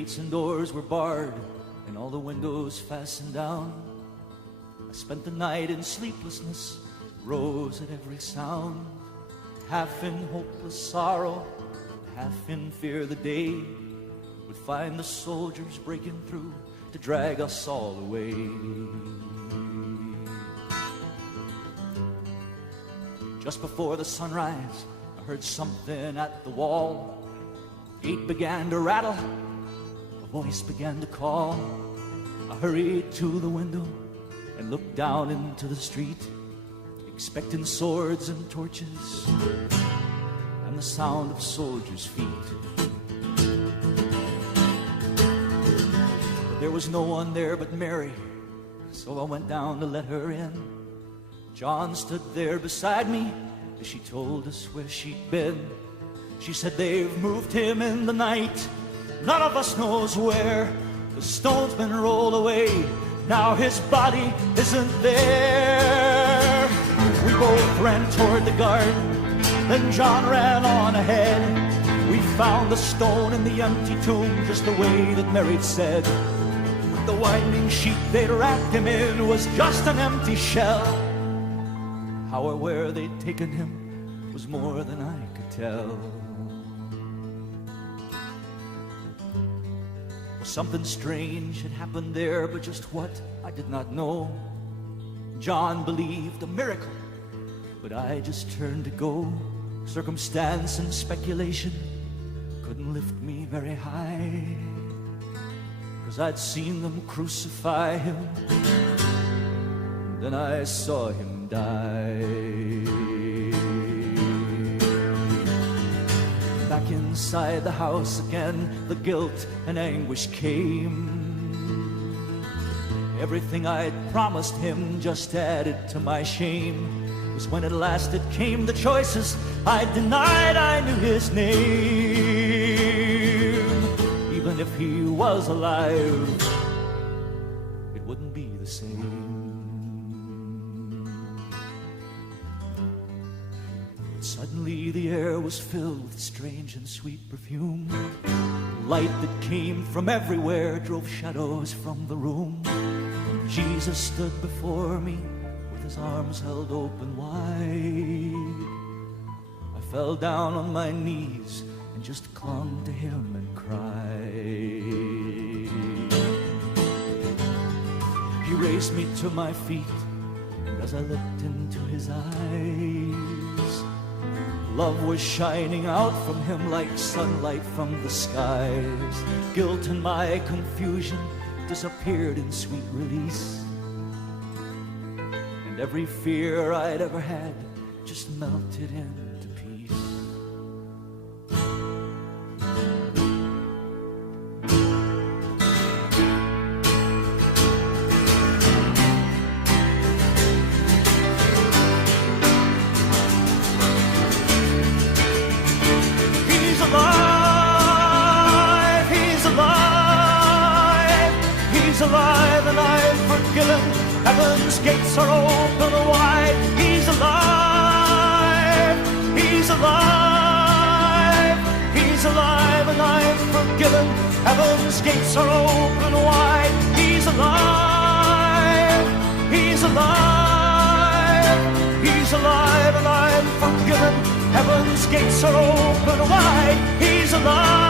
gates and doors were barred, and all the windows fastened down. I spent the night in sleeplessness, rose at every sound, half in hopeless sorrow, half in fear the day would find the soldiers breaking through to drag us all away. Just before the sunrise, I heard something at the wall. Gate began to rattle, a voice began to call. I hurried to the window and looked down into the street, expecting swords and torches and the sound of soldiers' feet. But there was no one there but Mary, so I went down to let her in. John stood there beside me as she told us where she'd been. She said, they've moved him in the night, none of us knows where. The stone's been rolled away, now his body isn't there. We both ran toward the garden, then John ran on ahead. We found the stone in the empty tomb, just the way that Mary'd said. But the winding sheet they'd wrapped him in was just an empty shell. How or where they'd taken him was more than I could tell. Well, something strange had happened there, but just what, I did not know. John believed a miracle, but I just turned to go. Circumstance and speculation couldn't lift me very high, 'cause I'd seen them crucify him, then I saw him die. Back inside the house again, the guilt and anguish came. Everything I'd promised him just added to my shame. It was when at last it came the choices I denied I knew his name. Even if he was alive, it wouldn't be the same. Suddenly the air was filled with strange and sweet perfume. Light that came from everywhere drove shadows from the room. Jesus stood before me with his arms held open wide. I fell down on my knees and just clung to him and cried. He raised me to my feet, and as I looked into his eyes, love was shining out from him like sunlight from the skies. Guilt and my confusion disappeared in sweet release, and every fear I'd ever had just melted into peace. He's alive and I've forgiven. Heaven's gates are open wide. He's alive. He's alive. He's alive and I've forgiven. Heaven's gates are open wide. He's alive. He's alive. He's alive and I've forgiven. Heaven's gates are open wide. He's alive.